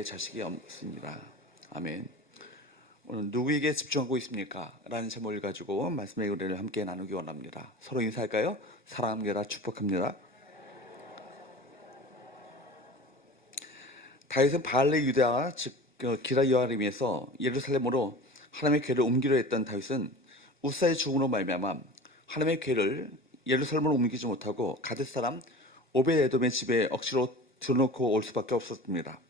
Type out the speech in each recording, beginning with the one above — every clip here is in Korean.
자식이 없습니다. 아멘. 오늘 누구에게 집중하고 있습니까? 라는 제목을 가지고 말씀의 은혜를 함께 나누기 원합니다. 서로 인사할까요? 사랑합니다. 축복합니다. 다윗은 바알레 유다 즉 기라 여아림에서 예루살렘으로 하나님의 궤를 옮기려 했던 다윗은 우사의 죽음으로 말미암아 하나님의 궤를 예루살렘으로 옮기지 못하고 가드 사람 오벳에돔의 집에 억지로 들어놓고 올 수밖에 없었습니다.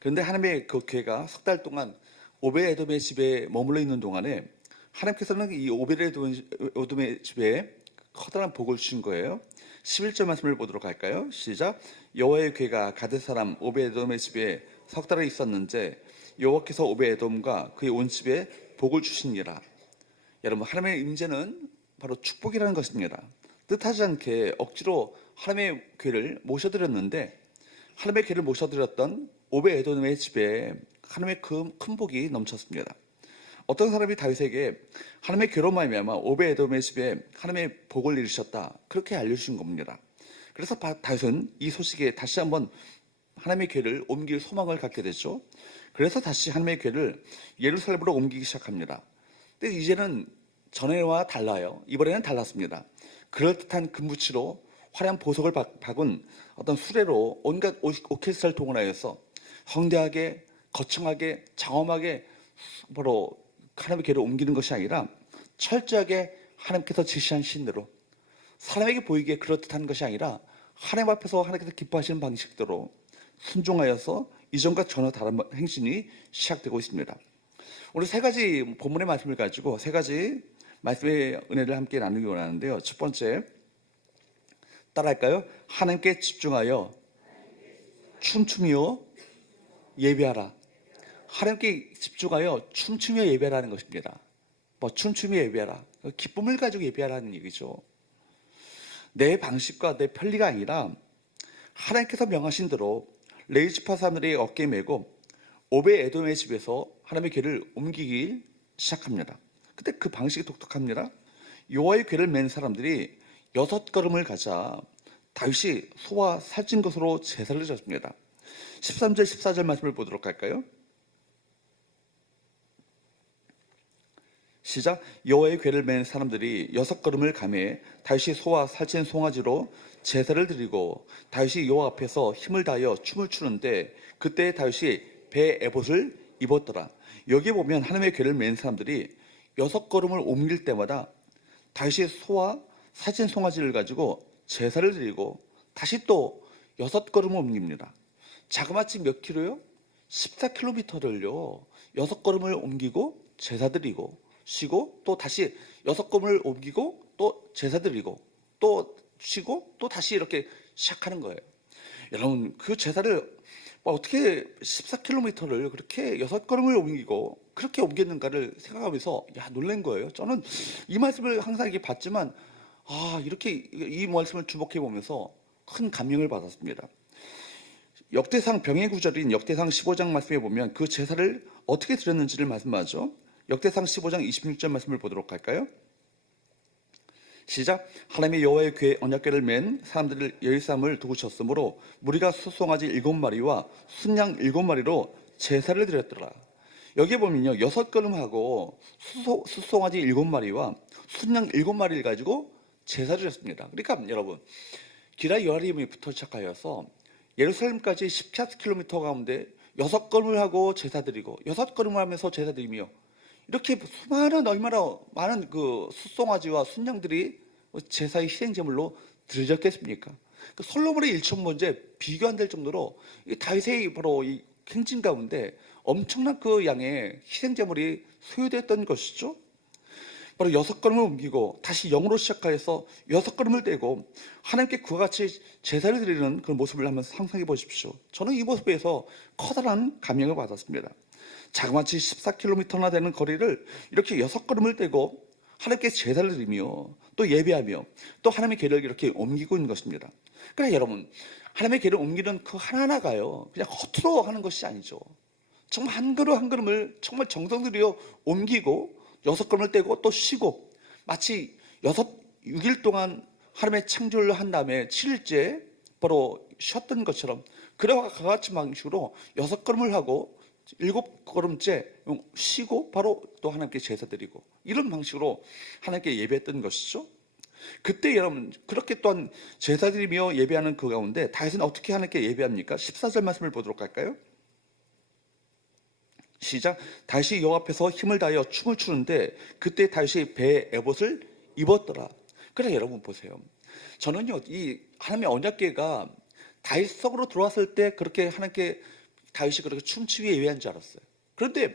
그런데 하나님의 그 궤가 석 달 동안 오벳에돔의 집에 머물러 있는 동안에 하나님께서는 이 오벳에돔의 집에 커다란 복을 주신 거예요. 11절 말씀을 보도록 할까요? 시작. 여호와의 궤가 가드 사람 오벳에돔의 집에 석 달을 있었는데 여호와께서 오벳에돔과 그의 온 집에 복을 주시니라. 여러분, 하나님의 임재는 바로 축복이라는 것입니다. 뜻하지 않게 억지로 하나님의 궤를 모셔드렸는데 하나님의 궤를 모셔드렸던 오벳에돔의 집에 하나님의 큰 복이 넘쳤습니다. 어떤 사람이 다윗에게 하나님의 궤로 말미암아 오벳에돔의 집에 하나님의 복을 이루셨다, 그렇게 알려주신 겁니다. 그래서 다윗은 이 소식에 다시 한번 하나님의 궤를 옮길 소망을 갖게 됐죠. 그래서 다시 하나님의 궤를 예루살렘으로 옮기기 시작합니다. 근데 이제는 전에와 달라요. 이번에는 달랐습니다. 그럴듯한 금붙이로 화려한 보석을 박은 어떤 수레로 온갖 오케스트라를 동원하여서 성대하게, 거창하게, 장엄하게 바로 하나님의 궤를 옮기는 것이 아니라 철저하게 하나님께서 지시한 신대로, 사람에게 보이기에 그럴듯한 것이 아니라 하나님 앞에서 하나님께서 기뻐하시는 방식대로 순종하여서 이전과 전혀 다른 행진이 시작되고 있습니다. 오늘 세 가지 본문의 말씀을 가지고 세 가지 말씀의 은혜를 함께 나누기 원하는데요. 첫 번째, 따라할까요? 하나님께 집중하여 춤추며 예배하라. 하나님께 집중하여 춤추며 예배하라는 것입니다. 춤추며 예배하라. 기쁨을 가지고 예배하라는 얘기죠. 내 방식과 내 편리가 아니라 하나님께서 명하신 대로 레위지파 사람들이 어깨에 메고 오벳에돔의 집에서 하나님의 궤를 옮기기 시작합니다. 근데 그 방식이 독특합니다. 여호와의 궤를 맨 사람들이 6걸음을 가자 다윗이 소와 살찐 것으로 제사를 드렸습니다. 13절 14절 말씀을 보도록 할까요? 시작. 여호와의 궤를 맨 사람들이 6걸음을 가매 다윗이 소와 살찐 송아지로 제사를 드리고 다윗이 여호와 앞에서 힘을 다하여 춤을 추는데 그때 다윗이 배 에봇을 입었더라. 여기 보면 하나님의 궤를 맨 사람들이 6걸음을 옮길 때마다 다윗이 소와 살찐 송아지를 가지고 제사를 드리고 다시 또 6걸음을 옮깁니다. 자그마치 몇 킬로요? 14km를요 6걸음을 옮기고 제사 드리고 쉬고 또 다시 6걸음을 옮기고 또 제사 드리고 또 쉬고 또 다시 이렇게 시작하는 거예요. 여러분, 그 제사를 어떻게 14km를 그렇게 6걸음을 옮기고 그렇게 옮겼는가를 생각하면서 놀란 거예요. 저는 이 말씀을 항상 이렇게 봤지만 이렇게 이 말씀을 주목해 보면서 큰 감명을 받았습니다. 역대상 병의 구절인 역대상 15장 말씀에 보면 그 제사를 어떻게 드렸는지를 말씀하죠. 역대상 15장 26절 말씀을 보도록 할까요? 시작. 하나님의 여호와의 궤 언약궤를 맨 사람들을 예루살렘을 두고 쳤으므로 무리가 수송아지 7마리와 순양 7마리로 제사를 드렸더라. 여기에 보면요 6걸음하고 수송아지 7마리와 순양 7마리를 가지고 제사를 드렸습니다. 그러니까 여러분, 기라 여아림부터 시작하여서 예루살렘까지 14km 가운데 6걸음을 하고 제사 드리고 6걸음을 하면서 제사 드리며 이렇게 수많은 얼마나 많은 그 숫송아지와 순양들이 제사의 희생제물로 드려졌겠습니까? 그 솔로몬의 일천번제 비교 안 될 정도로 이 다윗의 바로 이 행진 가운데 엄청난 그 양의 희생제물이 소요됐던 것이죠. 바로 6걸음을 옮기고 다시 0으로 시작하여서 6걸음을 떼고 하나님께 그와 같이 제사를 드리는 그런 모습을 한번 상상해 보십시오. 저는 이 모습에서 커다란 감명을 받았습니다. 자그마치 14km나 되는 거리를 이렇게 6걸음을 떼고 하나님께 제사를 드리며 또 예배하며 또 하나님의 궤를 이렇게 옮기고 있는 것입니다. 그러나 여러분, 하나님의 궤를 옮기는 그 하나하나가요 그냥 허투루 하는 것이 아니죠. 정말 한 걸음 한 걸음을 정말 정성 들여 옮기고 6걸음을 떼고 또 쉬고 마치 6일 동안 하나님의 창조를 한 다음에 7일째 바로 쉬었던 것처럼 그와 같이 방식으로 6걸음을 하고 7걸음째 쉬고 바로 또 하나님께 제사 드리고 이런 방식으로 하나님께 예배했던 것이죠. 그때 여러분 그렇게 또한 제사 드리며 예배하는 그 가운데 다윗은 어떻게 하나님께 예배합니까? 14절 말씀을 보도록 할까요? 시작. 다윗이 여호와 앞에서 힘을 다하여 춤을 추는데 그때 다윗이 배에 에봇을 입었더라. 그래 여러분 보세요. 저는요 이 하나님의 언약궤가 다윗 성으로 들어왔을 때 그렇게 하나님께 다윗이 그렇게 춤추기에 예배한 줄 알았어요. 그런데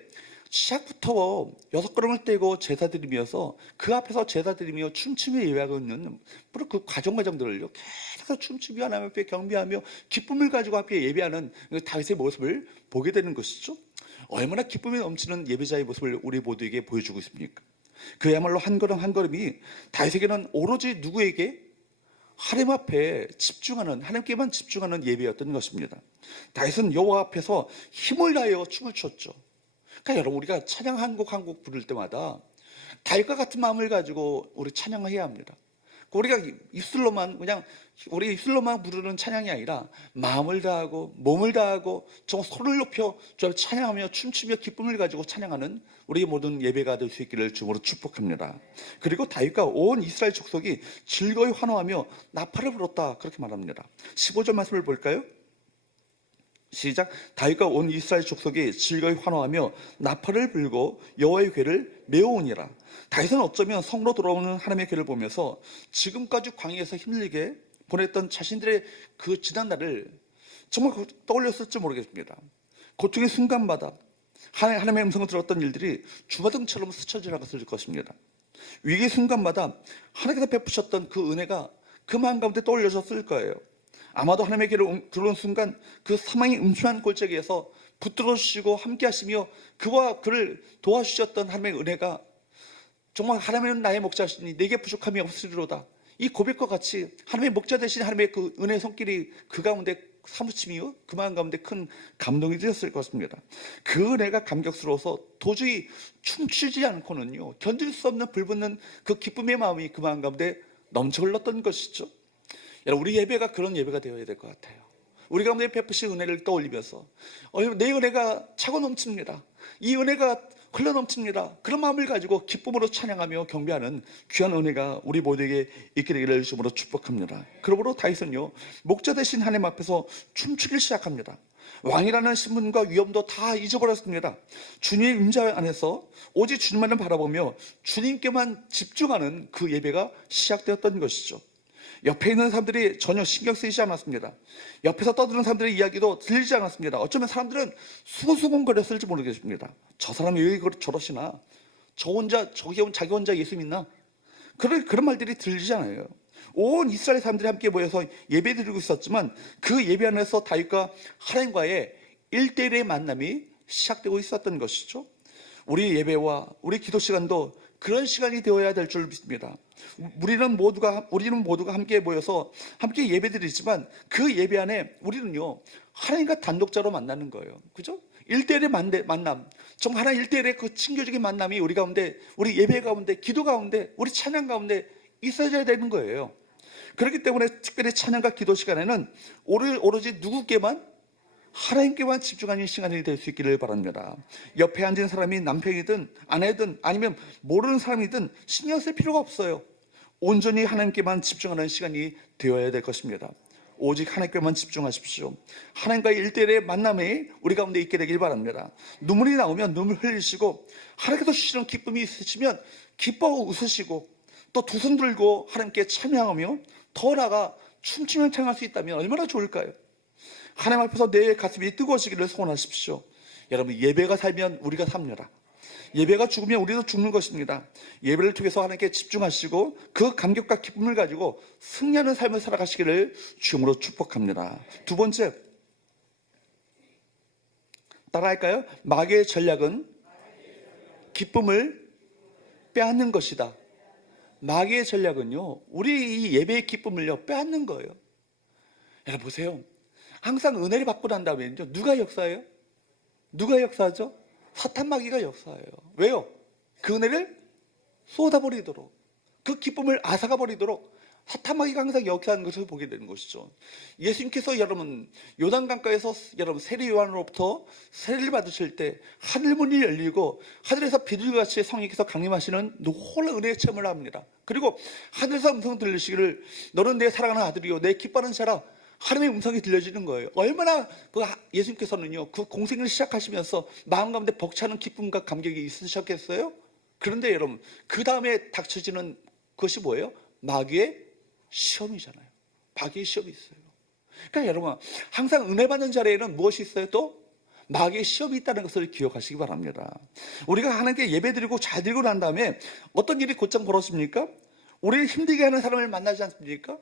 시작부터 6걸음을 떼고 제사 드리면서 그 앞에서 제사 드리며 춤추며 예배하고 있는 바로 그 과정들을요 계속 춤추며 하나님 앞에 경배하며 기쁨을 가지고 앞에 예배하는 다윗의 모습을 보게 되는 것이죠. 얼마나 기쁨이 넘치는 예배자의 모습을 우리 모두에게 보여주고 있습니까? 그야말로 한 걸음 한 걸음이 다윗에게는 오로지 누구에게? 하나님 앞에 집중하는, 하나님께만 집중하는 예배였던 것입니다. 다윗은 여호와 앞에서 힘을 다하여 춤을 췄죠. 그러니까 여러분 우리가 찬양 한 곡 한 곡 부를 때마다 다윗과 같은 마음을 가지고 우리 찬양해야 합니다. 우리가 입술로만 그냥 우리 입술로만 부르는 찬양이 아니라 마음을 다하고 몸을 다하고 정말 손을 높여 찬양하며 춤추며 기쁨을 가지고 찬양하는 우리 모든 예배가 될 수 있기를 주님으로 축복합니다. 그리고 다윗과 온 이스라엘 족속이 즐거이 환호하며 나팔을 불었다 그렇게 말합니다. 15절 말씀을 볼까요? 시작. 다윗과 온 이스라엘 족속이 즐거이 환호하며 나팔을 불고 여호와의 궤를 메어오니라. 다윗은 어쩌면 성으로 돌아오는 하나님의 궤를 보면서 지금까지 광야에서 힘들게 보냈던 자신들의 그 지난 날을 정말 떠올렸을지 모르겠습니다. 고통의 순간마다 하나님의 음성을 들었던 일들이 주마등처럼 스쳐 지나갔을 것입니다. 위기의 순간마다 하나님께서 베푸셨던 그 은혜가 그 마음 가운데 떠올려졌을 거예요. 아마도 하나님의 길을 들어온 순간 그 사망의 음침한 골짜기에서 붙들어 주시고 함께 하시며 그와 그를 도와주셨던 하나님의 은혜가 정말 하나님은 나의 목자시니 내게 부족함이 없으리로다. 이 고백과 같이 하나님의 목자 되신 하나님의 그 은혜의 손길이 그 가운데 사무침이요 그 마음 가운데 큰 감동이 되었을 것입니다. 그 은혜가 감격스러워서 도저히 춤추지 않고는요 견딜 수 없는 불붙는 그 기쁨의 마음이 그 마음 가운데 넘쳐 흘렀던 것이죠. 여러분 우리 예배가 그런 예배가 되어야 될 것 같아요. 우리 가운데 베푸신 은혜를 떠올리면서 내 은혜가 차고 넘칩니다. 이 은혜가 흘러 넘칩니다. 그런 마음을 가지고 기쁨으로 찬양하며 경배하는 귀한 은혜가 우리 모두에게 있게 되기를 주님으로 축복합니다. 그러므로 다윗은요 목자 되신 하나님 앞에서 춤추기 시작합니다. 왕이라는 신분과 위엄도 다 잊어버렸습니다. 주님의 임재 안에서 오직 주님만을 바라보며 주님께만 집중하는 그 예배가 시작되었던 것이죠. 옆에 있는 사람들이 전혀 신경 쓰이지 않았습니다. 옆에서 떠드는 사람들의 이야기도 들리지 않았습니다. 어쩌면 사람들은 수근수근거렸을지 모르겠습니다. 저 사람이 왜 저러시나? 자기 혼자 예수 믿나? 그런 말들이 들리지 않아요. 온 이스라엘 사람들이 함께 모여서 예배 드리고 있었지만 그 예배 안에서 다윗과 하나님과의 1대1의 만남이 시작되고 있었던 것이죠. 우리 예배와 우리 기도 시간도 그런 시간이 되어야 될 줄 믿습니다. 우리는 모두가 함께 모여서 함께 예배드리지만 그 예배 안에 우리는요 하나님과 단독자로 만나는 거예요. 그죠? 1대1의 만남, 정말 하나님 1대1의 그 친교적인 만남이 우리 가운데, 우리 예배 가운데, 기도 가운데, 우리 찬양 가운데 있어야 되는 거예요. 그렇기 때문에 특별히 찬양과 기도 시간에는 오로지 누구께만? 하나님께만 집중하는 시간이 될 수 있기를 바랍니다. 옆에 앉은 사람이 남편이든 아내든 아니면 모르는 사람이든 신경 쓸 필요가 없어요. 온전히 하나님께만 집중하는 시간이 되어야 될 것입니다. 오직 하나님께만 집중하십시오. 하나님과의 1대1의 만남에 우리 가운데 있게 되길 바랍니다. 눈물이 나오면 눈물 흘리시고 하나님께서 주시는 기쁨이 있으시면 기뻐하고 웃으시고 또 두 손 들고 하나님께 찬양하며 더 나아가 춤추며 찬양할 수 있다면 얼마나 좋을까요? 하나님 앞에서 내 가슴이 뜨거워지기를 소원하십시오. 여러분 예배가 살면 우리가 삽니다. 예배가 죽으면 우리도 죽는 것입니다. 예배를 통해서 하나님께 집중하시고 그 감격과 기쁨을 가지고 승리하는 삶을 살아가시기를 주님으로 축복합니다. 두 번째, 따라할까요? 마귀의 전략은 기쁨을 빼앗는 것이다. 마귀의 전략은요 우리 이 예배의 기쁨을요 빼앗는 거예요. 여러분 보세요. 항상 은혜를 받고 난 다음에는요 누가 역사해요? 누가 역사하죠? 사탄 마귀가 역사해요. 왜요? 그 은혜를 쏟아버리도록, 그 기쁨을 앗아가 버리도록 사타마귀가 항상 역사하는 것을 보게 되는 것이죠. 예수님께서 여러분 요단강가에서 여러분 세례 요한으로부터 세례를 받으실 때 하늘 문이 열리고 하늘에서 비둘기같이 성령께서 강림하시는 놀라운 은혜의 체험을 합니다. 그리고 하늘에서 음성 들리시기를 너는 내 사랑하는 아들이요 내 기뻐하는 자라, 하나님의 음성이 들려지는 거예요. 얼마나 예수님께서는요 그 공생을 시작하시면서 마음 가운데 벅차는 기쁨과 감격이 있으셨겠어요? 그런데 여러분 그 다음에 닥쳐지는 그것이 뭐예요? 마귀의 시험이잖아요. 마귀의 시험이 있어요. 그러니까 여러분 항상 은혜 받는 자리에는 무엇이 있어요? 또 마귀의 시험이 있다는 것을 기억하시기 바랍니다. 우리가 하나님께 예배 드리고 잘 드리고 난 다음에 어떤 일이 곧장 벌어집니까? 우리를 힘들게 하는 사람을 만나지 않습니까?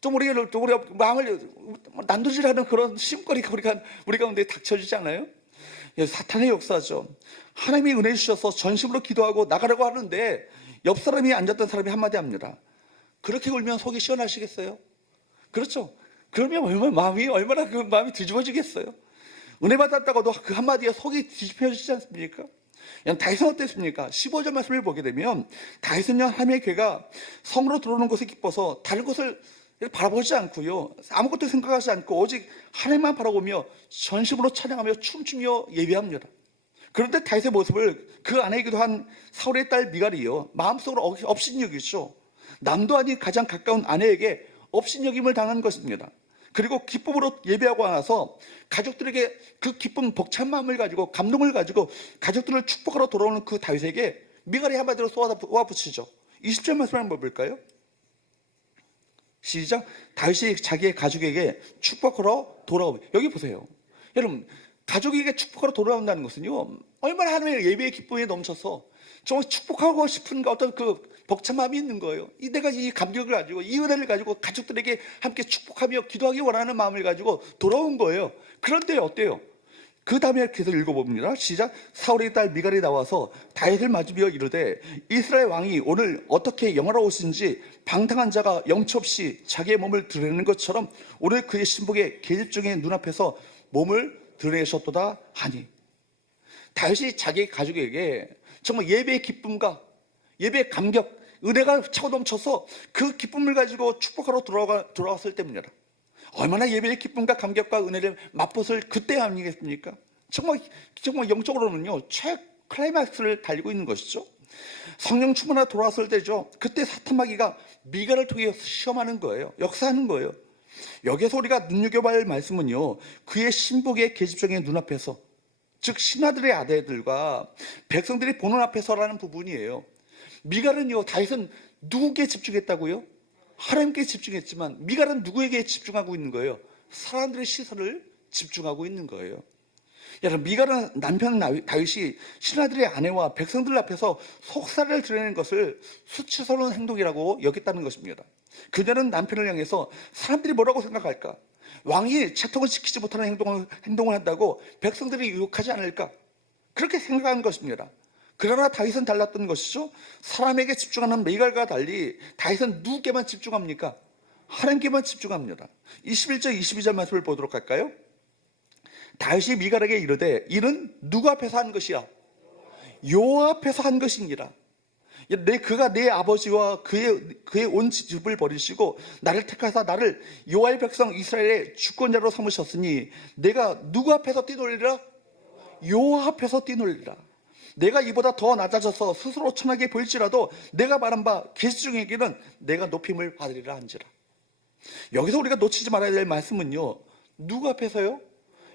좀 우리가 마음을 난도질하는 그런 시험거리가 우리 가운데 닥쳐지지 않아요? 사탄의 역사죠. 하나님이 은혜 주셔서 전심으로 기도하고 나가려고 하는데 옆 사람이 앉았던 사람이 한마디 합니다. 그렇게 울면 속이 시원하시겠어요? 그렇죠? 그러면 얼마나 그 마음이 뒤집어지겠어요? 은혜 받았다고도 그 한마디에 속이 뒤집혀지지 않습니까? 다윗은 어땠습니까? 15절 말씀을 보게 되면 다윗은요 하나님의 괴가 성으로 들어오는 것에 기뻐서 다른 것을 바라보지 않고요 아무것도 생각하지 않고 오직 하나님만 바라보며 전심으로 찬양하며 춤추며 예배합니다. 그런데 다윗의 모습을 그 아내이기도 한 사울의 딸 미갈이요 마음속으로 업신여기죠. 남도 아닌 가장 가까운 아내에게 업신여김을 당한 것입니다. 그리고 기쁨으로 예배하고 나서 가족들에게 그 기쁨 벅찬 마음을 가지고 감동을 가지고 가족들을 축복하러 돌아오는 그 다윗에게 미갈이 한마디로 쏘아붙이죠. 20절 말씀을 한번 볼까요? 시작. 다윗이 자기의 가족에게 축복하러 돌아오면, 여기 보세요. 여러분 가족에게 축복하러 돌아온다는 것은요 얼마나 하나님의 예배의 기쁨에 넘쳐서 정말 축복하고 싶은 어떤 그 벅찬 마음이 있는 거예요. 내가 이 감격을 가지고 이 은혜를 가지고 가족들에게 함께 축복하며 기도하기 원하는 마음을 가지고 돌아온 거예요. 그런데 어때요? 그 다음에 계속 읽어봅니다. 시작. 사울의 딸 미갈이 나와서 다윗을 맞으며 이르되 이스라엘 왕이 오늘 어떻게 영화로우신지 방탕한 자가 영치 없이 자기의 몸을 드러내는 것처럼 오늘 그의 신복의 계집종의 눈앞에서 몸을 드러내셨도다 하니. 다윗이 자기 가족에게 정말 예배의 기쁨과 예배의 감격, 은혜가 차고 넘쳐서 그 기쁨을 가지고 축복하러 돌아왔을 때입니다. 얼마나 예배의 기쁨과 감격과 은혜를 맛보실 그때 아니겠습니까? 정말 영적으로는요 클라이막스를 달리고 있는 것이죠. 성령 충만하게 돌아왔을 때죠. 그때 사탄마귀가 미갈을 통해 시험하는 거예요. 역사하는 거예요. 여기서 우리가 눈여겨봐야 할 말씀은요 그의 신복의 계집종의 눈앞에서, 즉 신하들의 아들들과 백성들이 보는 앞에서라는 부분이에요. 미갈은요 다윗은 누구에게 집중했다고요? 하나님께 집중했지만 미갈은 누구에게 집중하고 있는 거예요? 사람들의 시선을 집중하고 있는 거예요. 여러분 미갈은 남편 다윗이 신하들의 아내와 백성들 앞에서 속살을 드러내는 것을 수치스러운 행동이라고 여겼다는 것입니다. 그녀는 남편을 향해서 사람들이 뭐라고 생각할까? 왕이 채통을 지키지 못하는 행동을 한다고 백성들이 유혹하지 않을까? 그렇게 생각하는 것입니다. 그러나 다윗은 달랐던 것이죠. 사람에게 집중하는 미갈과 달리 다윗은 누구께만 집중합니까? 하나님께만 집중합니다. 21절 22절 말씀을 보도록 할까요? 다윗이 미갈에게 이르되 이는 누구 앞에서 한 것이야? 여호와 앞에서 한 것이니라. 그가 내 아버지와 그의 온 집을 버리시고 나를 택하사 나를 여호와의 백성 이스라엘의 주권자로 삼으셨으니 내가 누구 앞에서 뛰놀리라? 여호와 앞에서 뛰놀리라. 내가 이보다 더 낮아져서 스스로 천하게 보일지라도 내가 말한 바 계집종에게는 내가 높임을 받으리라 한지라. 여기서 우리가 놓치지 말아야 될 말씀은요 누구 앞에서요?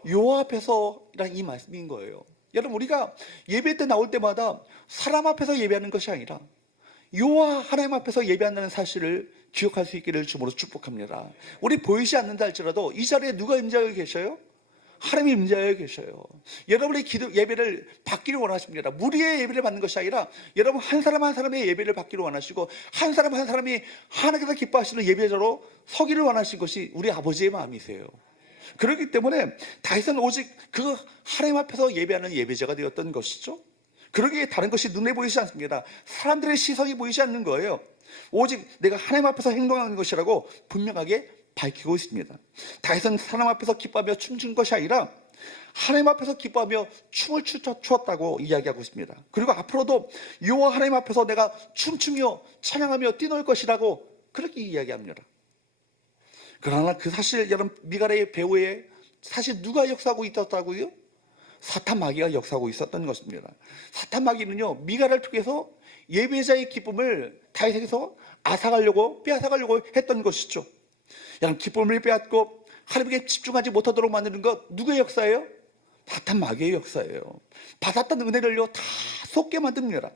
여호와 앞에서라는 이 말씀인 거예요. 여러분 우리가 예배 때 나올 때마다 사람 앞에서 예배하는 것이 아니라 여호와 하나님 앞에서 예배한다는 사실을 기억할 수 있기를 주님으로 축복합니다. 우리 보이지 않는다 할지라도 이 자리에 누가 임재하고 계셔요? 하나님이 임재하여 계셔요. 여러분의 기도 예배를 받기를 원하십니다. 무리의 예배를 받는 것이 아니라 여러분 한 사람 한 사람의 예배를 받기를 원하시고 한 사람 한 사람이 하나님께서 기뻐하시는 예배자로 서기를 원하신 것이 우리 아버지의 마음이세요. 그렇기 때문에 다윗은 오직 그 하나님 앞에서 예배하는 예배자가 되었던 것이죠. 그러기에 다른 것이 눈에 보이지 않습니다. 사람들의 시선이 보이지 않는 거예요. 오직 내가 하나님 앞에서 행동하는 것이라고 분명하게 밝히고 있습니다. 다윗은 하나님 앞에서 기뻐하며 춤춘 것이 아니라 하나님 앞에서 기뻐하며 춤을 추었다고 이야기하고 있습니다. 그리고 앞으로도 여호와 하나님 앞에서 내가 춤추며 찬양하며 뛰놀 것이라고 그렇게 이야기합니다. 그러나 그 사실 여러분 미갈의 배후에 사실 누가 역사하고 있었다고요? 사탄 마귀가 역사하고 있었던 것입니다. 사탄 마귀는요 미갈을 통해서 예배자의 기쁨을 다윗에게서 빼앗아가려고 했던 것이죠. 여러분 기쁨을 빼앗고 하나님께 집중하지 못하도록 만드는 것 누구의 역사예요? 사탄 마귀의 역사예요. 받았던 은혜를요 다 쏟게 만듭니다.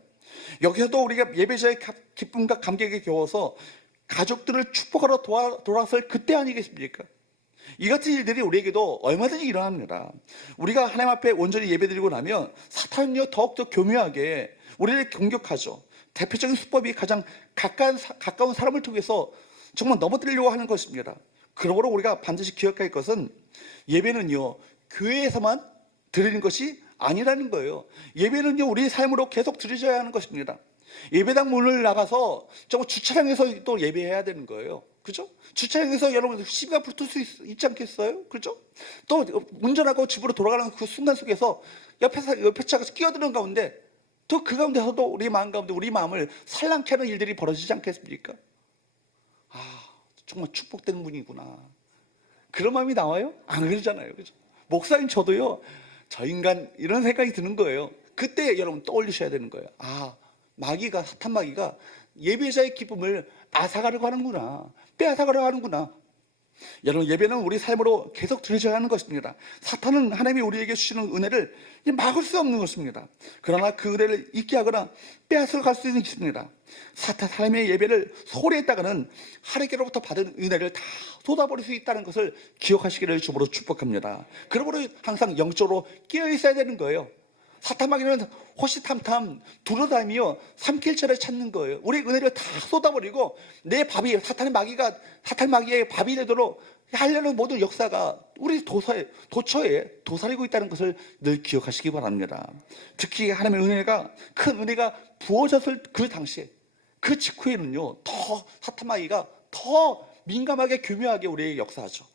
여기서도 우리가 예배자의 기쁨과 감격에 겨워서 가족들을 축복하러 돌아설 그때 아니겠습니까? 이 같은 일들이 우리에게도 얼마든지 일어납니다. 우리가 하나님 앞에 온전히 예배드리고 나면 사탄은요 더욱더 교묘하게 우리를 공격하죠. 대표적인 수법이 가장 가까운 사람을 통해서 정말 넘어뜨리려고 하는 것입니다. 그러므로 우리가 반드시 기억해야 할 것은 예배는요 교회에서만 드리는 것이 아니라는 거예요. 예배는요 우리의 삶으로 계속 드려져야 하는 것입니다. 예배당 문을 나가서 정말 주차장에서 또 예배해야 되는 거예요. 그죠? 주차장에서 여러분 시비가 붙을 수 있지 않겠어요? 그죠? 또 운전하고 집으로 돌아가는 그 순간 속에서 옆에 차가 끼어드는 가운데 또 그 가운데서도 우리 마음 가운데 우리 마음을 살랑케 하는 일들이 벌어지지 않겠습니까? 정말 축복된 분이구나. 그런 마음이 나와요? 안 그러잖아요. 그죠? 목사님 저도요. 저 인간 이런 생각이 드는 거예요. 그때 여러분 떠올리셔야 되는 거예요. 사탄 마귀가 예배자의 기쁨을 앗아가려고 하는구나. 빼앗아가려고 하는구나. 여러분 예배는 우리 삶으로 계속 드려져야 하는 것입니다. 사탄은 하나님이 우리에게 주시는 은혜를 막을 수 없는 것입니다. 그러나 그 은혜를 잊게 하거나 빼앗아갈 수 있습니다. 하나님의 예배를 소홀히 했다가는 하나님께로부터 받은 은혜를 다 쏟아버릴 수 있다는 것을 기억하시기를 주으로 축복합니다. 그러므로 항상 영적으로 깨어 있어야 되는 거예요. 사탄 마귀는 호시탐탐 두루다니며 삼킬처를 찾는 거예요. 우리 은혜를 다 쏟아버리고 내 밥이 사탄 마귀의 밥이 되도록 하려는 모든 역사가 우리 도처에 도사리고 있다는 것을 늘 기억하시기 바랍니다. 특히 하나님의 은혜가 큰 은혜가 부어졌을 그 당시에 그 직후에는요 더 사탄 마귀가 더 민감하게 교묘하게 우리에게 역사하죠.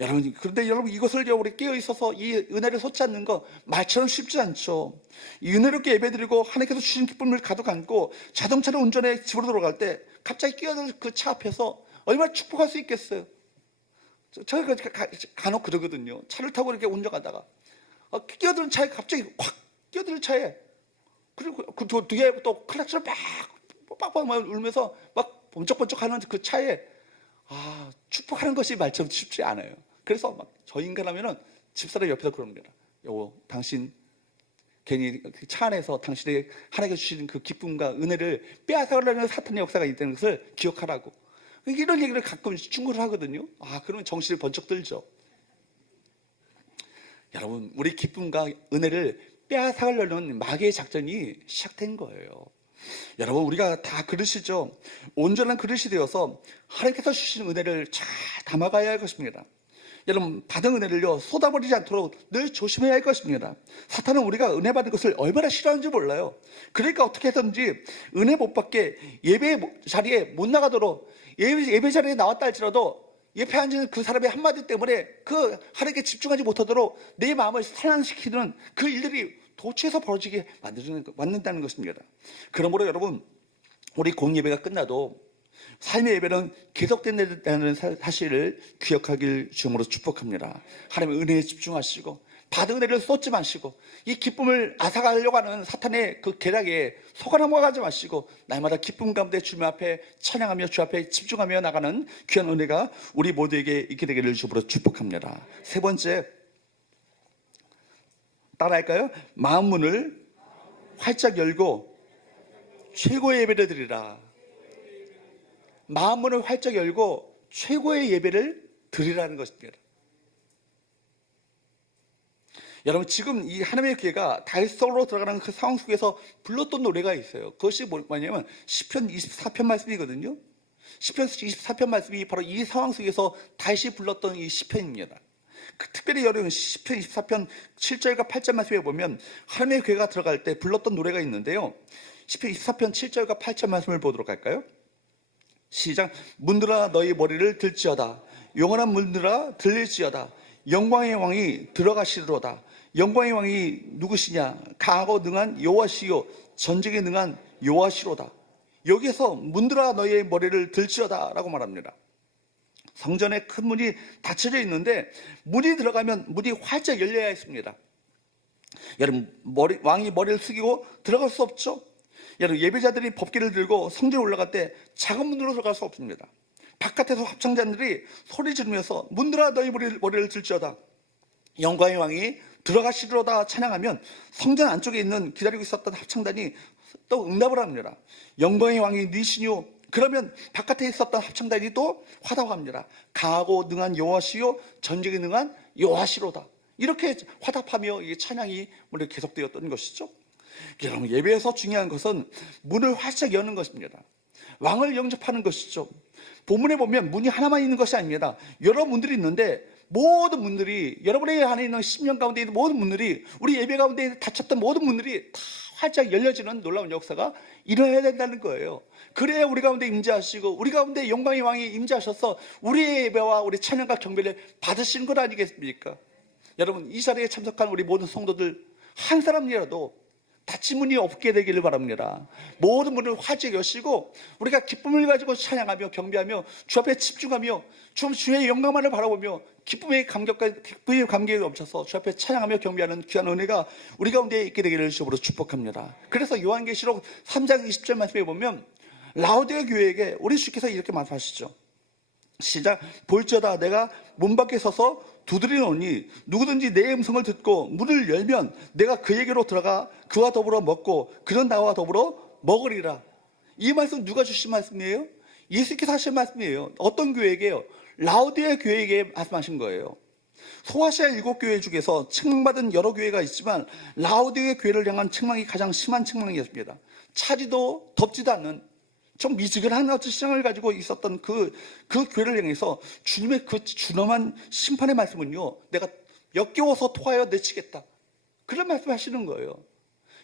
여러분, 그런데 여러분 이것을 우리 깨어 있어서 이 은혜를 솟지 않는 거 말처럼 쉽지 않죠. 이 은혜롭게 예배드리고 하나님께서 주신 기쁨을 가득 안고 자동차를 운전해 집으로 돌아갈 때 갑자기 끼어들 그 차 앞에서 얼마나 축복할 수 있겠어요. 제가 간혹 그러거든요. 차를 타고 이렇게 운전하다가 끼어드는 차에 갑자기 확 끼어드는 차에 그리고 그 뒤에 또 클락션을 빡빡 울면서 막 번쩍번쩍하는 그 차에 축복하는 것이 말처럼 쉽지 않아요. 그래서 막 저 인간하면은 집사람 옆에서 그럽니다. 당신 괜히 차 안에서 당신에게 하나님께 주시는 그 기쁨과 은혜를 빼앗아가려는 사탄의 역사가 있다는 것을 기억하라고. 이런 얘기를 가끔 충고를 하거든요. 그러면 정신이 번쩍 들죠. 여러분, 우리 기쁨과 은혜를 빼앗아가려는 마귀의 작전이 시작된 거예요. 여러분 우리가 다 그릇이죠. 온전한 그릇이 되어서 하나님께서 주시는 은혜를 잘 담아가야 할 것입니다. 여러분 받은 은혜를요 쏟아버리지 않도록 늘 조심해야 할 것입니다. 사탄은 우리가 은혜 받은 것을 얼마나 싫어하는지 몰라요. 그러니까 어떻게 해서든지 은혜 못 받게 예배 자리에 못 나가도록 예배 자리에 나왔다 할지라도 옆에 앉은 그 사람의 한마디 때문에 그 하나님께 집중하지 못하도록 내 마음을 산란시키는 그 일들이 도처에서 벌어지게 만든다는 것입니다. 그러므로 여러분 우리 공예배가 끝나도 삶의 예배는 계속된다는 사실을 기억하길 주님으로 축복합니다. 하나님의 은혜에 집중하시고 받은 은혜를 쏟지 마시고 이 기쁨을 앗아가려고 하는 사탄의 그 계략에 속아 넘어가지 마시고 날마다 기쁨 가운데 주님 앞에 찬양하며 주 앞에 집중하며 나가는 귀한 은혜가 우리 모두에게 있게 되기를 주님으로 축복합니다. 세 번째 따라할까요? 마음문을 활짝 열고 최고의 예배를 드리라. 마음문을 활짝 열고 최고의 예배를 드리라는 것입니다. 여러분 지금 이 하나님의 교회가 다윗성으로 들어가는 그 상황 속에서 불렀던 노래가 있어요. 그것이 뭐냐면 시편 24편 말씀이거든요. 시편 24편 말씀이 바로 이 상황 속에서 다윗이 불렀던 이 시편입니다. 특별히 여러분 시편 24편 7절과 8절 말씀에 보면 하나님의 교회가 들어갈 때 불렀던 노래가 있는데요. 시편 24편 7절과 8절 말씀을 보도록 할까요? 시작. 문들아 너희 머리를 들지어다. 영원한 문들아 들릴지어다. 영광의 왕이 들어가시리로다. 영광의 왕이 누구시냐? 강하고 능한 여호와시요 전쟁에 능한 여호와시로다. 여기에서 문들아 너희의 머리를 들지어다 라고 말합니다. 성전에 큰 문이 닫혀져 있는데 문이 들어가면 문이 활짝 열려야 했습니다. 여러분, 왕이 머리를 숙이고 들어갈 수 없죠. 여러분, 예배자들이 법궤를 들고 성전에 올라갈 때 작은 문으로 들어갈 수 없습니다. 바깥에서 합창자들이 소리 지르면서 문들아 너희 머리를 들지어다, 영광의 왕이 들어가시리로다 찬양하면 성전 안쪽에 있는 기다리고 있었던 합창단이 또 응답을 합니다. 영광의 왕이 니시뇨. 그러면 바깥에 있었던 합창단이 또 화답합니다. 강하고 능한 여호와시요 전쟁에 능한 여호와시로다. 이렇게 화답하며 이 찬양이 계속되었던 것이죠. 여러분, 예배에서 중요한 것은 문을 활짝 여는 것입니다. 왕을 영접하는 것이죠. 본문에 보면 문이 하나만 있는 것이 아닙니다. 여러 문들이 있는데 모든 문들이, 여러분의 안에 있는 심령 가운데 있는 모든 문들이, 우리 예배 가운데 닫혔던 모든 문들이 다 활짝 열려지는 놀라운 역사가 일어나야 된다는 거예요. 그래야 우리 가운데 임재하시고 우리 가운데 영광의 왕이 임재하셔서 우리의 예배와 우리 찬양과 경배를 받으시는 것 아니겠습니까? 여러분, 이 자리에 참석한 우리 모든 성도들 한 사람이라도 닫힌 문이 없게 되기를 바랍니다. 모든 문을 활짝 여시고 우리가 기쁨을 가지고 찬양하며 경배하며 주 앞에 집중하며 주의 영광만을 바라보며 기쁨의 감격에 넘쳐서 주 앞에 찬양하며 경배하는 귀한 은혜가 우리 가운데 있게 되기를 주로 축복합니다. 그래서 요한계시록 3장 20절 말씀에 보면 라오디게 교회에게 우리 주께서 이렇게 말씀하시죠. 시작. 볼지어다 내가 문 밖에 서서 두드리노니 누구든지 내 음성을 듣고 문을 열면 내가 그에게로 들어가 그와 더불어 먹고 그는 나와 더불어 먹으리라. 이 말씀 누가 주신 말씀이에요? 예수께서 하신 말씀이에요. 어떤 교회에게요? 라오디게 교회에게 말씀하신 거예요. 소아시아 7교회 중에서 책망받은 여러 교회가 있지만 라오디게 교회를 향한 책망이 가장 심한 책망이었습니다. 차지도 덥지도 않는 좀 미지근한 어떤 신앙을 가지고 있었던 그 교회를 향해서 주님의 그 준엄한 심판의 말씀은요, 내가 역겨워서 토하여 내치겠다, 그런 말씀 하시는 거예요.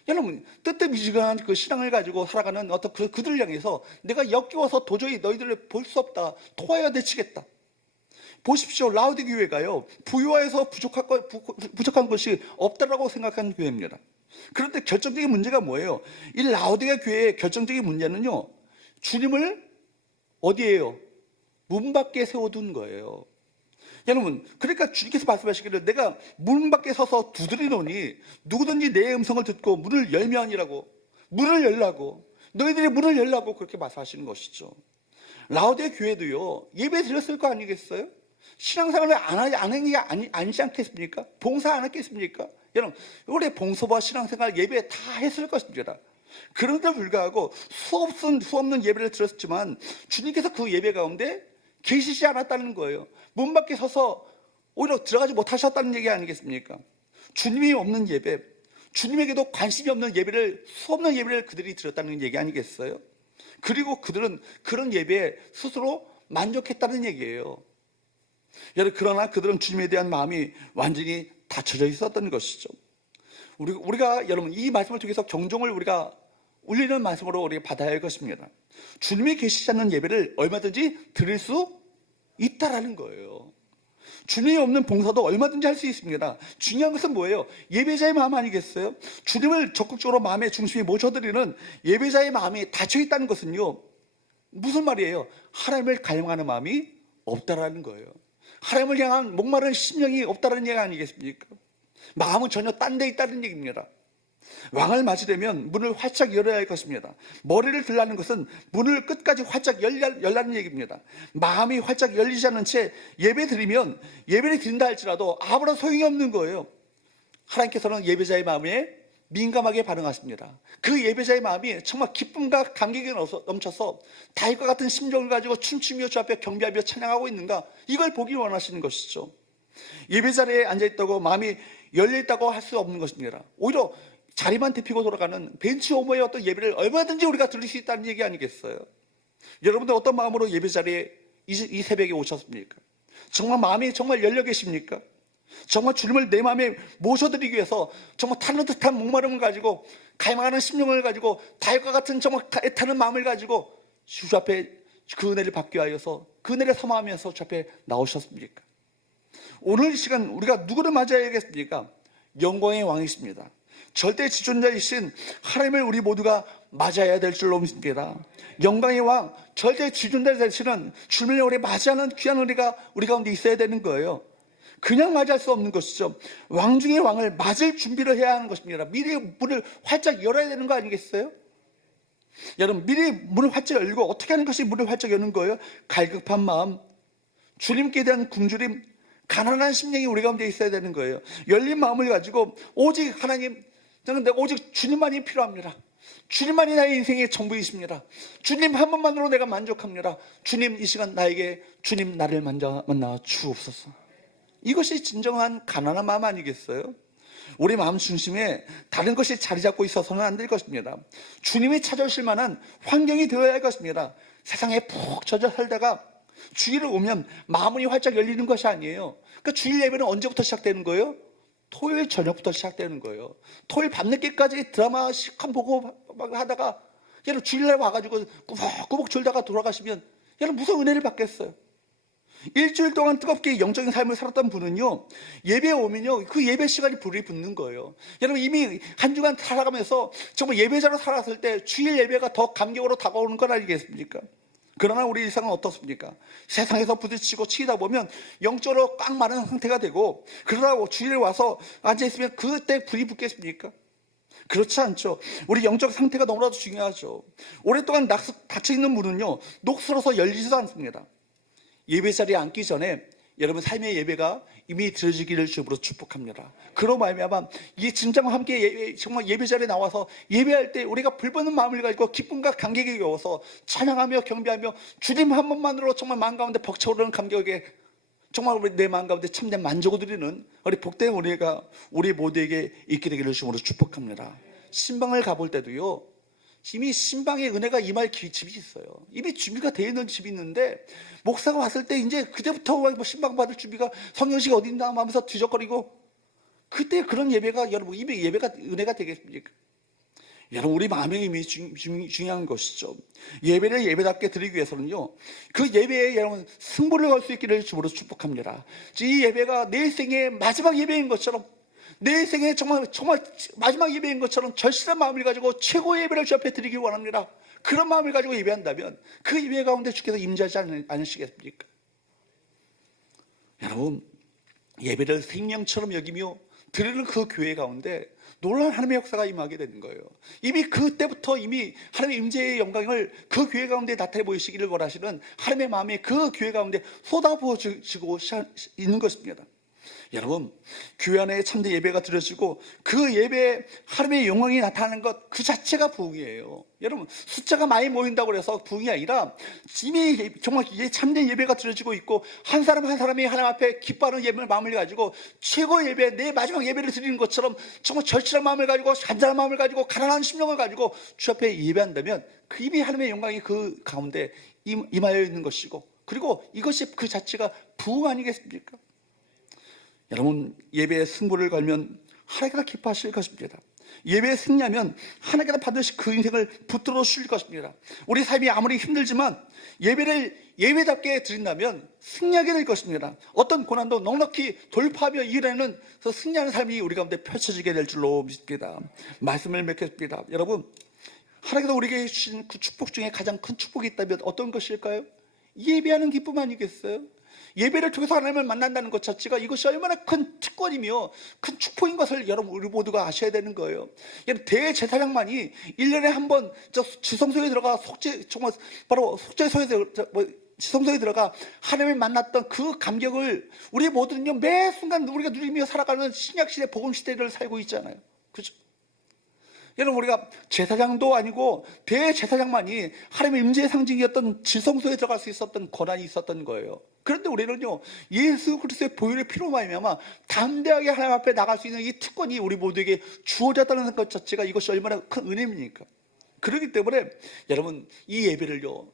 여러분, 뜨뜻미지근한 그 신앙을 가지고 살아가는 어떤 그들을 향해서 내가 역겨워서 도저히 너희들을 볼 수 없다, 토하여 내치겠다. 보십시오. 라오디게 교회가요, 부유해서 부족한 것이 없다라고 생각한 교회입니다. 그런데 결정적인 문제가 뭐예요? 이 라오디게 교회의 결정적인 문제는요, 주님을 어디에요? 문 밖에 세워둔 거예요. 여러분, 그러니까 주님께서 말씀하시기를 내가 문 밖에 서서 두드리노니 누구든지 내 음성을 듣고 문을 열면이라고, 문을 열라고, 너희들이 문을 열라고 그렇게 말씀하시는 것이죠. 라오디게 교회도요, 예배 드렸을 거 아니겠어요? 신앙생활을 안 하는 아니지 않겠습니까? 봉사 안 했겠습니까? 여러분, 우리 봉사와 신앙생활 예배 다 했을 것입니다. 그런데 불구하고 수없는 예배를 드렸지만 주님께서 그 예배 가운데 계시지 않았다는 거예요. 문 밖에 서서 오히려 들어가지 못하셨다는 얘기 아니겠습니까? 주님이 없는 예배, 주님에게도 관심이 없는 예배를, 수없는 예배를 그들이 드렸다는 얘기 아니겠어요? 그리고 그들은 그런 예배에 스스로 만족했다는 얘기예요. 여러분, 그러나 그들은 주님에 대한 마음이 완전히 닫혀져 있었던 것이죠. 우리가 여러분, 이 말씀을 통해서 경종을 우리가 울리는 말씀으로 우리가 받아야 할 것입니다. 주님이 계시지 않는 예배를 얼마든지 드릴 수 있다라는 거예요. 주님이 없는 봉사도 얼마든지 할 수 있습니다. 중요한 것은 뭐예요? 예배자의 마음 아니겠어요? 주님을 적극적으로 마음의 중심에 모셔드리는 예배자의 마음이 닫혀 있다는 것은요, 무슨 말이에요? 하나님을 갈망하는 마음이 없다라는 거예요. 하나님을 향한 목마른 심령이 없다는 얘기 아니겠습니까? 마음은 전혀 딴 데 있다는 얘기입니다. 왕을 맞으려면 문을 활짝 열어야 할 것입니다. 머리를 들라는 것은 문을 끝까지 활짝 열라는 얘기입니다. 마음이 활짝 열리지 않은 채 예배 드리면, 예배를 드린다 할지라도 아무런 소용이 없는 거예요. 하나님께서는 예배자의 마음에 민감하게 반응하십니다. 그 예배자의 마음이 정말 기쁨과 감격이 넘쳐서 다윗과 같은 심정을 가지고 춤추며 주 앞에 경배하며 찬양하고 있는가, 이걸 보기 원하시는 것이죠. 예배 자리에 앉아있다고 마음이 열려있다고 할 수 없는 것입니다. 오히려 자리만 데피고 돌아가는 벤치 오머의 어떤 예배를 얼마든지 우리가 드릴 수 있다는 얘기 아니겠어요? 여러분들 어떤 마음으로 예배 자리에 이 새벽에 오셨습니까? 정말 마음이 정말 열려 계십니까? 정말 주님을 내 마음에 모셔드리기 위해서 정말 타는 듯한 목마름을 가지고, 갈망하는 심령을 가지고, 다윗과 같은 정말 애타는 마음을 가지고 주 앞에 그 은혜를 받기 위하여서 그 은혜를 사모하면서 주 앞에 나오셨습니까? 오늘 이 시간 우리가 누구를 맞아야겠습니까? 영광의 왕이십니다. 절대 지존자이신 하나님을 우리 모두가 맞아야 될 줄로 믿습니다. 영광의 왕, 절대 지존자 되시는 주님을 우리 맞이하는 귀한 은혜가 우리 가운데 있어야 되는 거예요. 그냥 맞이할 수 없는 것이죠. 왕 중의 왕을 맞을 준비를 해야 하는 것입니다. 미리 문을 활짝 열어야 되는 거 아니겠어요? 여러분, 미리 문을 활짝 열고 어떻게 하는 것이 문을 활짝 여는 거예요? 갈급한 마음, 주님께 대한 굶주림, 가난한 심령이 우리 가운데 있어야 되는 거예요. 열린 마음을 가지고 오직 하나님, 저는 오직 주님만이 필요합니다. 주님만이 나의 인생의 전부이십니다. 주님 한 번만으로 내가 만족합니다. 주님, 이 시간 나에게 주님 나를 만나 주옵소서. 이것이 진정한 가난한 마음 아니겠어요? 우리 마음 중심에 다른 것이 자리 잡고 있어서는 안 될 것입니다. 주님이 찾아오실 만한 환경이 되어야 할 것입니다. 세상에 푹 젖어 살다가 주일을 오면 마음이 활짝 열리는 것이 아니에요. 그러니까 주일 예배는 언제부터 시작되는 거예요? 토요일 저녁부터 시작되는 거예요. 토요일 밤늦게까지 드라마 시컷 보고 막 하다가 여러분 주일날 와가지고 꾸벅꾸벅 졸다가 돌아가시면 여러분 무슨 은혜를 받겠어요? 일주일 동안 뜨겁게 영적인 삶을 살았던 분은요, 예배에 오면요, 그 예배 시간이 불이 붙는 거예요. 여러분 이미 한 주간 살아가면서 정말 예배자로 살았을 때 주일 예배가 더 감격으로 다가오는 건 아니겠습니까? 그러나 우리 일상은 어떻습니까? 세상에서 부딪히고 치이다 보면 영적으로 꽉 마른 상태가 되고, 그러다 주일에 와서 앉아있으면 그때 불이 붙겠습니까? 그렇지 않죠. 우리 영적 상태가 너무나도 중요하죠. 오랫동안 닫혀있는 문은요, 녹슬어서 열리지도 않습니다. 예배 자리에 앉기 전에 여러분 삶의 예배가 이미 드려지기를 주님으로 축복합니다. 그로 말미암아 이 진정과 함께 정말 예배 자리에 나와서 예배할 때 우리가 불붙는 마음을 가지고 기쁨과 감격에 겨워서 찬양하며 경배하며 주님 한 번만으로 정말 마음 가운데 벅차오르는 감격에 정말 내 마음 가운데 참된 만족을 드리는 우리 복된 은혜가 우리 모두에게 있게 되기를 주님으로 축복합니다. 신방을 가볼 때도요, 이미 신방의 은혜가 임할 집이 있어요. 이미 준비가 되어 있는 집이 있는데 목사가 왔을 때 이제 그때부터 신방 받을 준비가 성경식 어딘가 하면서 뒤적거리고, 그때 그런 예배가 여러분 이미 예배가 은혜가 되겠습니까? 여러분 우리 마음의 힘이 중요한 것이죠. 예배를 예배답게 드리기 위해서는요, 그 예배에 여러분 승부를 걸 수 있기를 주님으로 축복합니다. 이 예배가 내 인생의 마지막 예배인 것처럼, 내 인생의 정말 마지막 예배인 것처럼 절실한 마음을 가지고 최고의 예배를 주 앞에 드리기 원합니다. 그런 마음을 가지고 예배한다면 그 예배 가운데 주께서 임재하지 않으시겠습니까? 여러분 예배를 생명처럼 여기며 드리는 그 교회 가운데 놀라운 하나님의 역사가 임하게 되는 거예요. 이미 그때부터 이미 하나님의 임재의 영광을 그 교회 가운데 나타내 보이시기를 원하시는 하나님의 마음이 그 교회 가운데 쏟아부어지고 있는 것입니다. 여러분 교회 안에 참된 예배가 드려지고 그 예배에 하나님의 영광이 나타나는 것 그 자체가 부흥이에요. 여러분 숫자가 많이 모인다고 해서 부흥이 아니라 이미 정말 참된 예배가 드려지고 있고 한 사람 한 사람이 하나님 앞에 기뻐하는 예배의 마음을 가지고 최고의 예배, 내 마지막 예배를 드리는 것처럼 정말 절실한 마음을 가지고 간절한 마음을 가지고 가난한 심령을 가지고 주 앞에 예배한다면 그 이미 하나님의 영광이 그 가운데 임하여 있는 것이고, 그리고 이것이 그 자체가 부흥 아니겠습니까? 여러분 예배에 승부를 걸면 하나님께서 기뻐하실 것입니다. 예배에 승리하면 하나님께서 반드시 그 인생을 붙들어 주실 것입니다. 우리 삶이 아무리 힘들지만 예배를 예배답게 드린다면 승리하게 될 것입니다. 어떤 고난도 넉넉히 돌파하며 이겨내는 승리하는 삶이 우리 가운데 펼쳐지게 될 줄로 믿습니다. 말씀을 맺겠습니다. 여러분 하나님께서 우리에게 주신 그 축복 중에 가장 큰 축복이 있다면 어떤 것일까요? 예배하는 기쁨 아니겠어요? 예배를 통해서 하나님을 만난다는 것 자체가 이것이 얼마나 큰 특권이며 큰 축복인 것을 여러분 우리 모두가 아셔야 되는 거예요. 대제사장만이 1년에 한 번 지성소에 들어가 정말 바로 지성소에 들어가 하나님을 만났던 그 감격을 우리 모두는요 매 순간 우리가 누리며 살아가는 신약시대 복음시대를 살고 있잖아요. 그죠? 여러분 우리가 제사장도 아니고 대제사장만이 하나님의 임재의 상징이었던 지성소에 들어갈 수 있었던 권한이 있었던 거예요. 그런데 우리는요 예수 그리스도의 보혈의 피로 말미암아 담대하게 하나님 앞에 나갈 수 있는 이 특권이 우리 모두에게 주어졌다는 것 자체가 이것이 얼마나 큰 은혜입니까? 그렇기 때문에 여러분 이 예배를요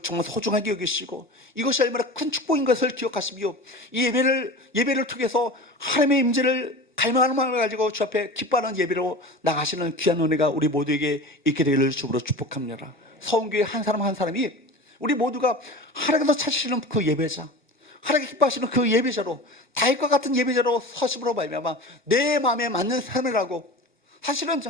정말 소중하게 여기시고 이것이 얼마나 큰 축복인 것을 기억하시며 이 예배를 통해서 하나님의 임재를 갈망하는 마음을 가지고 주 앞에 기뻐하는 예배로 나가시는 귀한 은혜가 우리 모두에게 있게 되기를 주로 축복합니다. 서원교회 한 사람 한 사람이 우리 모두가 하나님께서 찾으시는 그 예배자, 하나님께 기뻐하시는 그 예배자로 다윗과 같은 예배자로 서심으로 말미암아 내 마음에 맞는 삶을 하고 사실은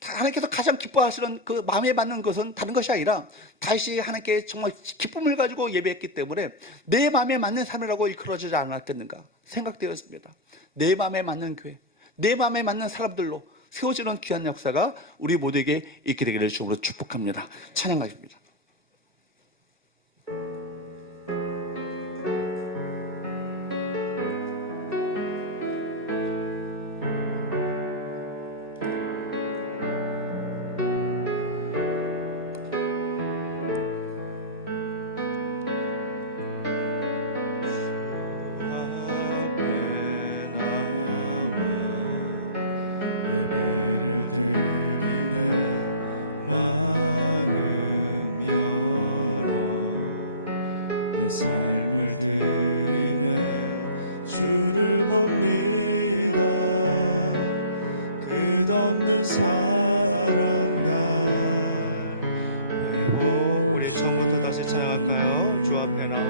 하나님께서 가장 기뻐하시는 그 마음에 맞는 것은 다른 것이 아니라 다윗이 하나님께 정말 기쁨을 가지고 예배했기 때문에 내 마음에 맞는 삶이라고 일컬어지지 않았겠는가 생각되었습니다. 내 마음에 맞는 교회, 내 마음에 맞는 사람들로 세워지는 귀한 역사가 우리 모두에게 있게 되기를 주님으로 축복합니다. 찬양하십니다. 우리 처음부터 다시 찬양할까요? 주 앞에 나와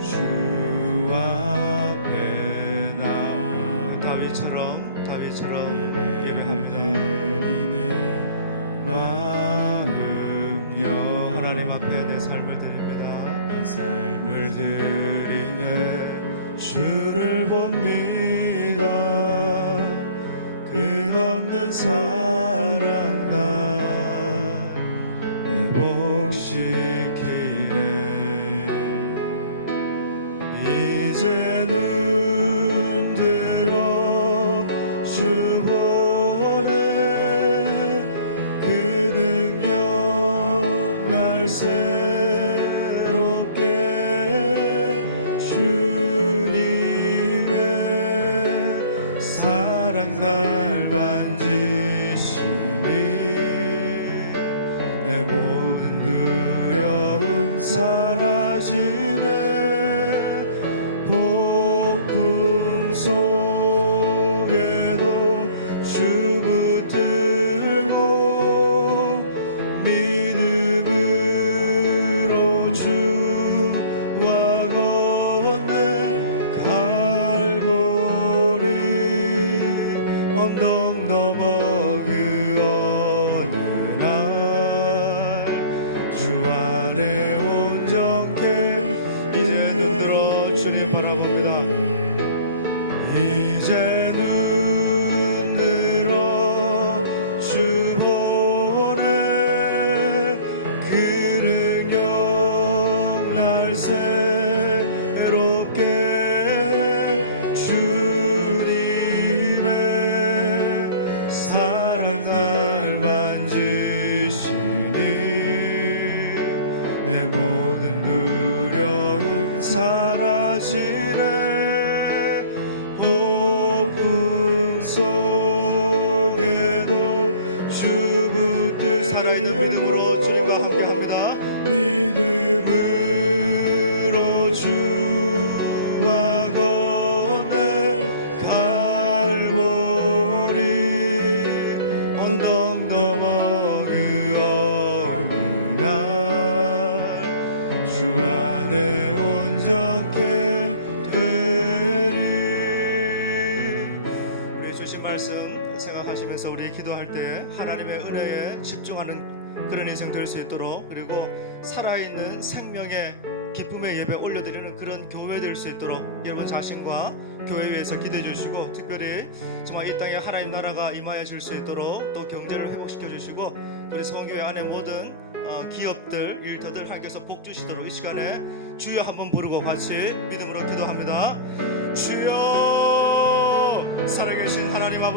주 앞에 나와 다윗처럼 예배합니다. 마음여 하나님 앞에 내 삶을 드립니다. 물 드리네 주를 봅니다. 끝없는 사랑과 회복시키네. 이제 눈 들어 주 보네. 그는 날 새롭게 주님의 사랑 날 만지시니 내 모든 두려움 사라지네. 폭풍 속에도 주 붙들고 믿음으로 주와 걷네. 갈보리 언덕 넘어 그 어느 날 주 안에 온전케 이제 눈들어 주님 바라봅니다. 이제 눈들어 주 보네. 그는 날 새롭게 해. 주님의 사랑 날 만지시니 내 모든 두려움 사라지네. 폭풍 속에도 주 붙들 살아있는 믿음으로 주님과 함께합니다. 무로 주와 걷네. 갈보리 언덕 넘어 그 어느 날 주 안에 온전케 되리. 우리 주신 말씀 생각하시면서 우리 기도할 때 하나님의 은혜에 집중하는 그런 인생 될 수 있도록, 그리고 살아있는 생명의 기쁨의 예배 올려드리는 그런 교회 될 수 있도록 여러분 자신과 교회 위해서 기도해 주시고, 특별히 정말 이 땅에 하나님 나라가 임하여 질 수 있도록 또 경제를 회복시켜 주시고, 우리 성교회 안에 모든 기업들, 일터들 하나님께서 복 주시도록 이 시간에 주여 한번 부르고 같이 믿음으로 기도합니다. 주여, 살아계신 하나님 아버지,